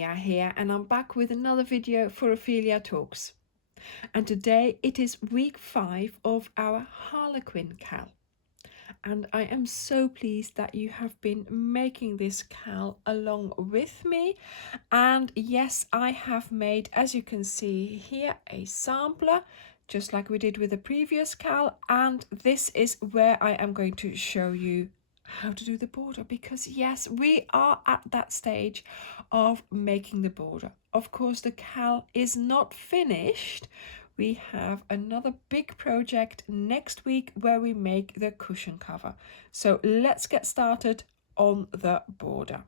Anja here, and I'm back with another video for Ophelia Talks. And today it is week 5 of our Harlequin cal. And I am so pleased that you have been making this cal along with me. And yes, I have made, as you can see here, a sampler, just like we did with the previous cal. And this is where I am going to show you how to do the border, because yes, we are at that stage of making the border. Of course, the cal is not finished. We have another big project next week where we make the cushion cover. So let's get started on the border.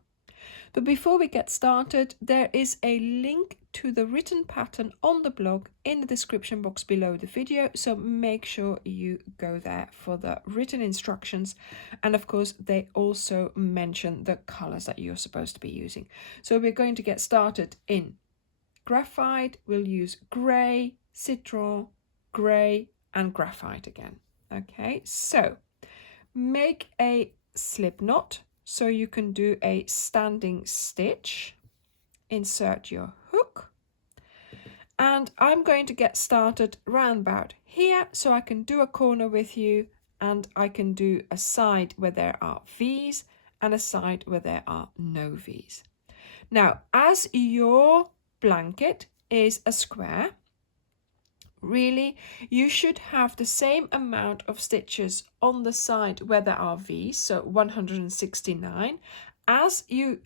But before we get started, there is a link to the written pattern on the blog in the description box below the video, so make sure you go there for the written instructions. And of course, they also mention the colors that you're supposed to be using. So we're going to get started in graphite. We'll use gray, citron, gray, and graphite again. Okay, so make a slip knot. So you can do a standing stitch, insert your hook, and I'm going to get started round about here so I can do a corner with you, and I can do a side where there are V's and a side where there are no V's. Now, as your blanket is a square, really, you should have the same amount of stitches on the side where there are V's, so 169, as you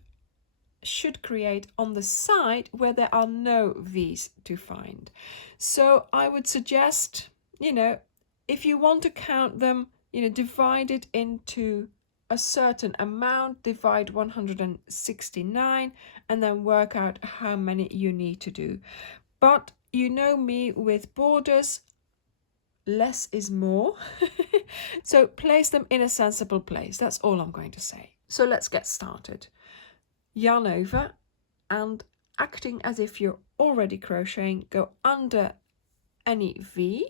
should create on the side where there are no V's to find. So I would suggest, if you want to count them, divide it into a certain amount, divide 169, and then work out how many you need to do. But you know me with borders, less is more. So place them in a sensible place. That's all I'm going to say. So let's get started. Yarn over, and acting as if you're already crocheting, go under any V,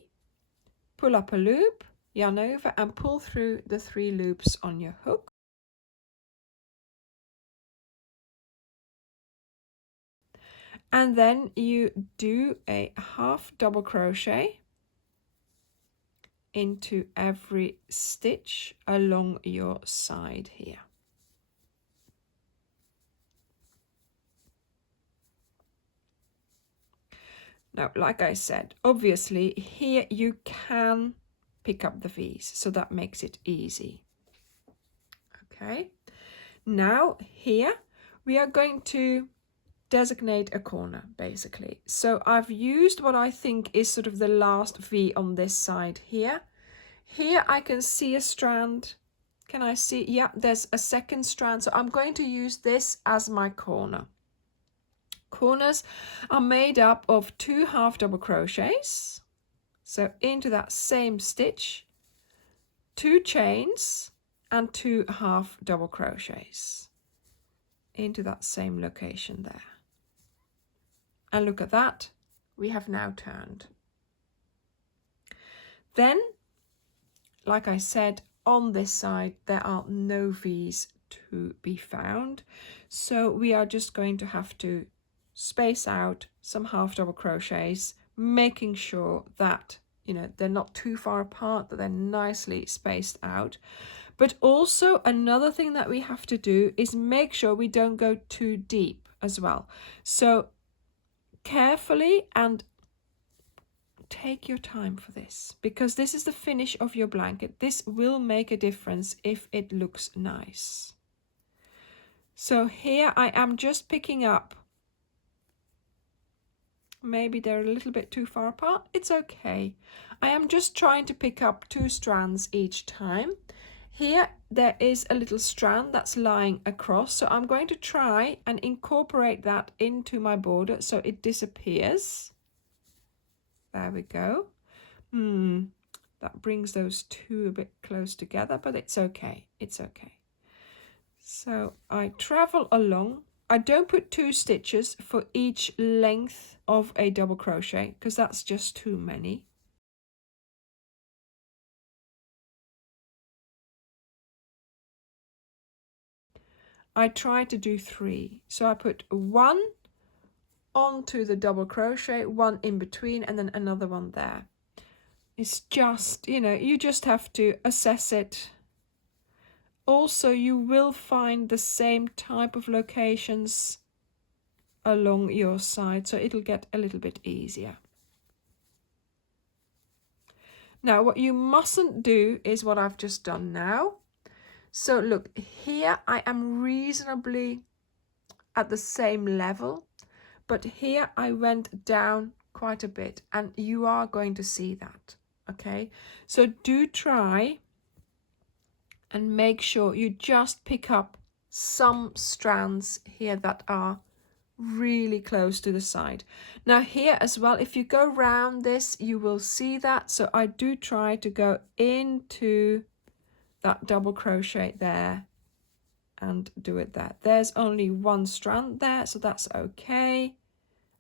pull up a loop, yarn over, and pull through the 3 loops on your hook. And then you do a half double crochet into every stitch along your side here. Now, like I said, obviously here you can pick up the V's, so that makes it easy. Okay, now here we are going to designate a corner, basically. So I've used what I think is sort of the last V on this side here. Here I can see a strand. Can I see? Yeah, there's a second strand. So I'm going to use this as my corner. Corners are made up of 2 half double crochets. So into that same stitch, 2 chains and 2 half double crochets into that same location there. And look at that, we have now turned. Then, like I said, on this side there are no V's to be found, so we are just going to have to space out some half double crochets, making sure that they're not too far apart, that they're nicely spaced out. But also another thing that we have to do is make sure we don't go too deep as well. So carefully, and take your time for this, because this is the finish of your blanket. This will make a difference if it looks nice. So here I am just picking up, maybe they're a little bit too far apart, it's okay. I am just trying to pick up 2 strands each time. Here there is a little strand that's lying across, so I'm going to try and incorporate that into my border so it disappears. There we go. That brings those 2 a bit close together, but it's okay. It's okay. So I travel along. I don't put 2 stitches for each length of a double crochet because that's just too many. I try to do 3. So I put 1 onto the double crochet, one in between and then another one there. It's just, you know, you just have to assess it. Also, you will find the same type of locations along your side, so it'll get a little bit easier. Now, what you mustn't do is what I've just done now. So look, here I am reasonably at the same level, but here I went down quite a bit, and you are going to see that, okay? So do try and make sure you just pick up some strands here that are really close to the side. Now here as well, if you go round this, you will see that. So I do try to go into that double crochet there and do it there. There's only one strand there, so that's okay.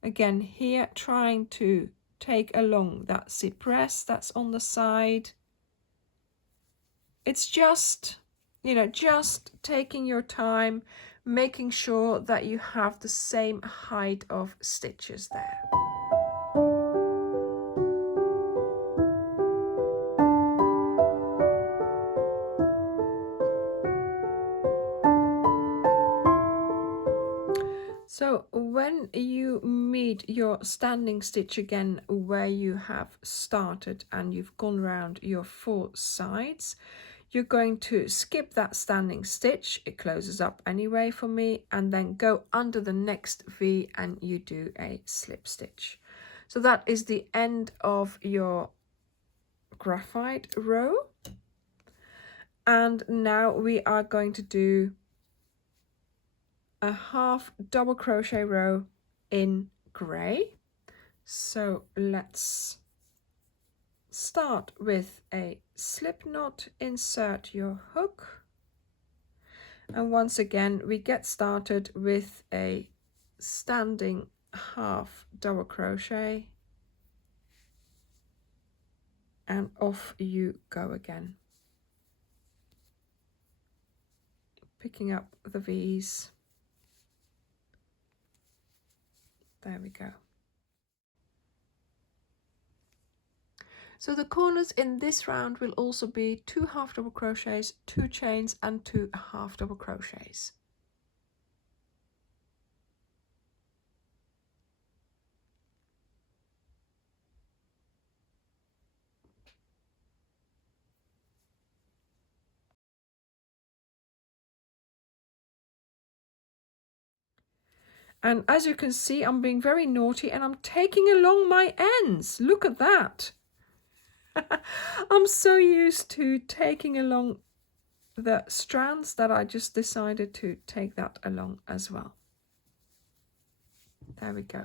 Again, here trying to take along that cypress that's on the side. It's just, you know, just taking your time, making sure that you have the same height of stitches there. So when you meet your standing stitch again where you have started and you've gone around your 4 sides, you're going to skip that standing stitch. It closes up anyway for me, and then go under the next V and you do a slip stitch. So that is the end of your graphite row. And now we are going to do a half double crochet row in grey. So let's start with a slip knot, insert your hook, and once again we get started with a standing half double crochet, and off you go again, picking up the V's. There we go. So the corners in this round will also be 2 half double crochets, 2 chains and 2 half double crochets. And as you can see, I'm being very naughty and I'm taking along my ends. Look at that. I'm so used to taking along the strands that I just decided to take that along as well. There we go.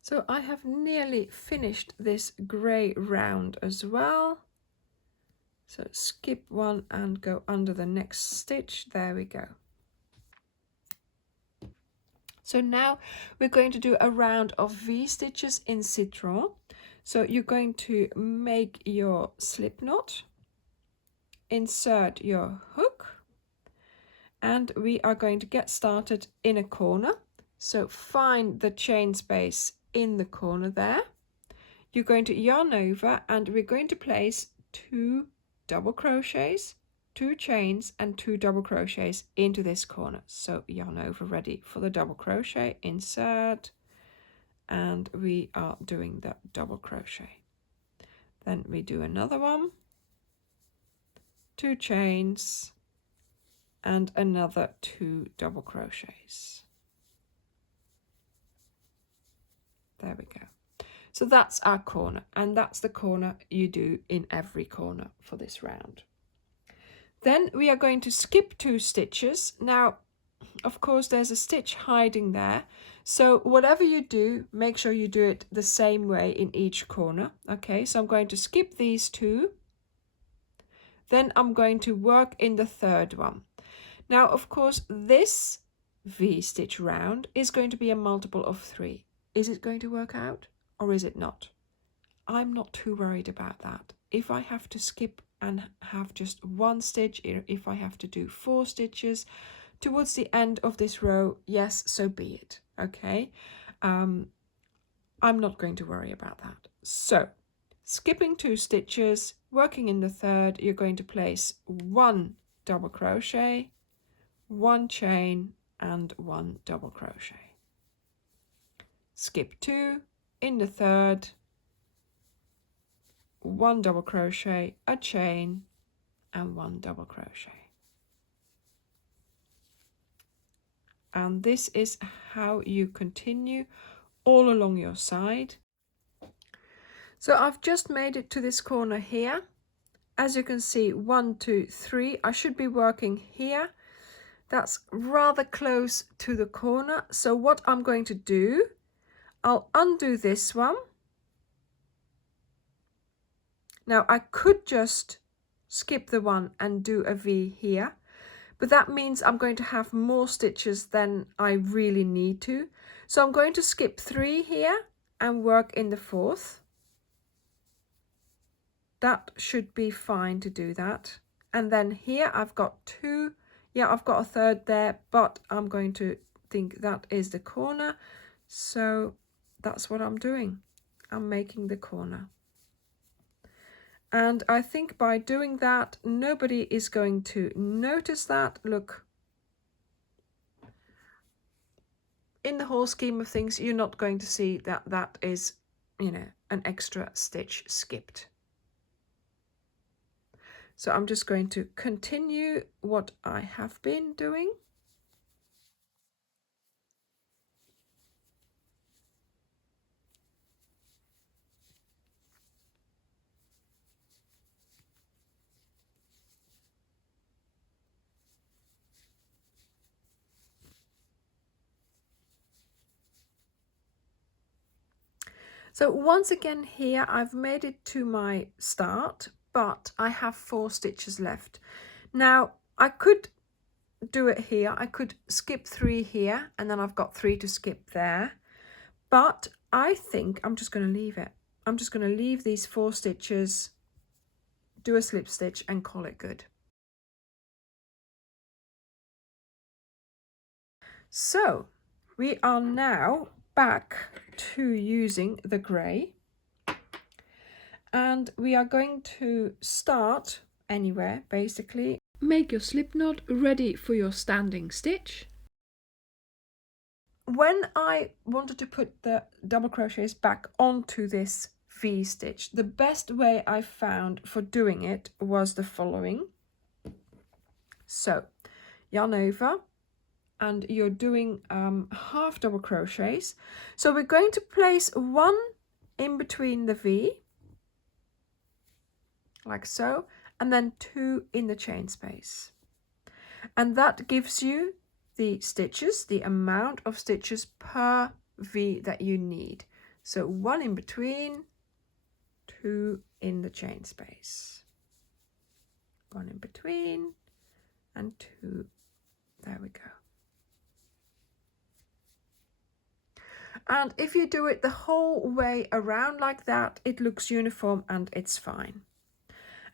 So I have nearly finished this grey round as well. So skip one and go under the next stitch. There we go. So now we're going to do a round of V stitches in citron. So you're going to make your slip knot, insert your hook, and we are going to get started in a corner. So find the chain space in the corner there. You're going to yarn over and we're going to place 2 double crochets, 2 chains and 2 double crochets into this corner. So yarn over, ready for the double crochet, insert, and we are doing the double crochet. Then we do another one, 2 chains and another 2 double crochets. There we go. So that's our corner, and that's the corner you do in every corner for this round. Then we are going to skip 2 stitches. Now, of course, there's a stitch hiding there. So whatever you do, make sure you do it the same way in each corner. Okay, so I'm going to skip these 2. Then I'm going to work in the 3rd one. Now, of course, this V-stitch round is going to be a multiple of 3. Is it going to work out or is it not? I'm not too worried about that. If I have to skip and have just 1 stitch, if I have to do 4 stitches, towards the end of this row, yes, so be it. Okay, I'm not going to worry about that. So skipping 2 stitches, working in the third, you're going to place 1 double crochet, 1 chain and 1 double crochet. Skip 2 in the third, 1 double crochet, a chain and 1 double crochet. And this is how you continue all along your side. So I've just made it to this corner here. As you can see, 1, 2, 3, I should be working here. That's rather close to the corner. So what I'm going to do, I'll undo this one. Now I could just skip the one and do a V here, but that means I'm going to have more stitches than I really need to. So I'm going to skip 3 here and work in the 4th. That should be fine to do that. And then here I've got 2. Yeah, I've got a 3rd there, but I'm going to think that is the corner. So that's what I'm doing. I'm making the corner. And I think by doing that, nobody is going to notice that. Look, in the whole scheme of things, you're not going to see that that is, you know, an extra stitch skipped. So I'm just going to continue what I have been doing. So once again here, I've made it to my start, but I have 4 stitches left. Now I could do it here. I could skip 3 here, and then I've got 3 to skip there. But I think I'm just going to leave it. I'm just going to leave these 4 stitches, do a slip stitch and call it good. So we are now back to using the grey, and we are going to start anywhere basically. Make your slip knot ready for your standing stitch. When I wanted to put the double crochets back onto this V stitch, the best way I found for doing it was the following. So yarn over, and you're doing half double crochets. So we're going to place 1 in between the V, like so, and then 2 in the chain space. And that gives you the stitches, the amount of stitches per V that you need. So 1 in between, 2 in the chain space. 1 in between and 2. There we go. And if you do it the whole way around like that, it looks uniform and it's fine.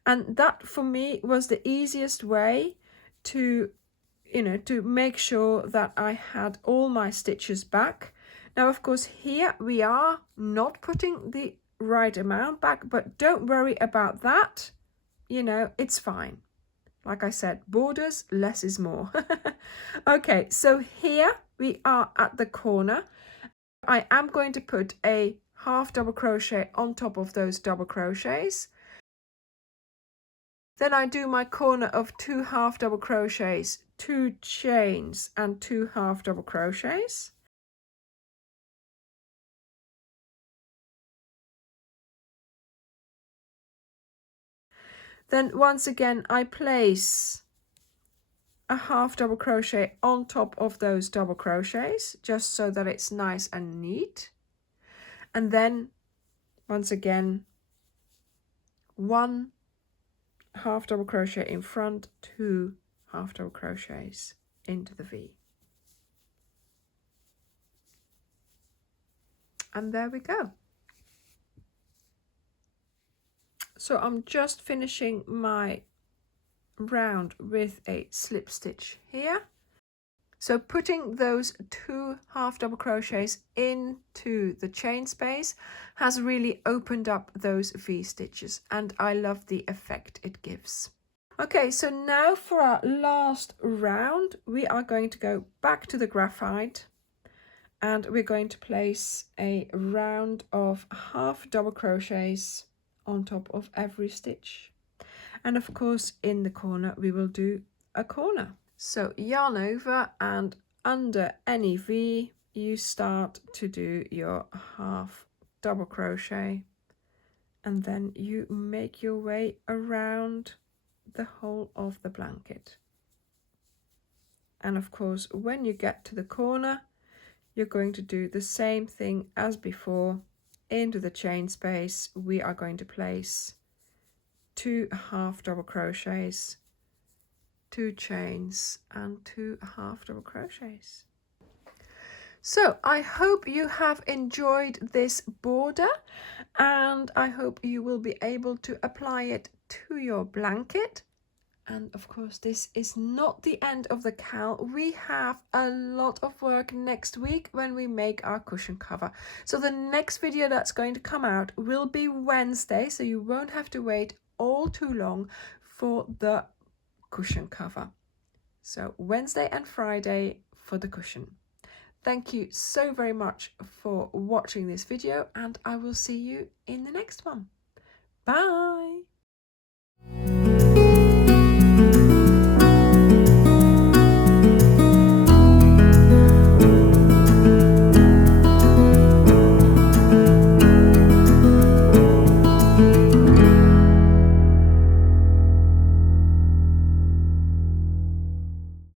And that for me was the easiest way to, you know, to make sure that I had all my stitches back. Now, of course, here we are not putting the right amount back, but don't worry about that. You know, it's fine. Like I said, borders, less is more. Okay, so here we are at the corner. I am going to put a half double crochet on top of those double crochets. Then I do my corner of 2 half double crochets, 2 chains and 2 half double crochets. Then once again I place a half double crochet on top of those double crochets, just so that it's nice and neat. And then once again 1 half double crochet in front, 2 half double crochets into the V. And there we go. So I'm just finishing my round with a slip stitch here. So putting those 2 half double crochets into the chain space has really opened up those V stitches, and I love the effect it gives. Okay, so now for our last round, we are going to go back to the graphite, and we're going to place a round of half double crochets on top of every stitch. And of course, in the corner, we will do a corner. So yarn over, and under any V, you start to do your half double crochet, and then you make your way around the whole of the blanket. And of course, when you get to the corner, you're going to do the same thing as before. Into the chain space, we are going to place 2 half double crochets, 2 chains, and 2 half double crochets. So I hope you have enjoyed this border, and I hope you will be able to apply it to your blanket. And of course, this is not the end of the cowl. We have a lot of work next week when we make our cushion cover. So the next video that's going to come out will be Wednesday, so you won't have to wait all too long for the cushion cover. So Wednesday and Friday for the cushion. Thank you so very much for watching this video, and I will see you in the next one. Bye!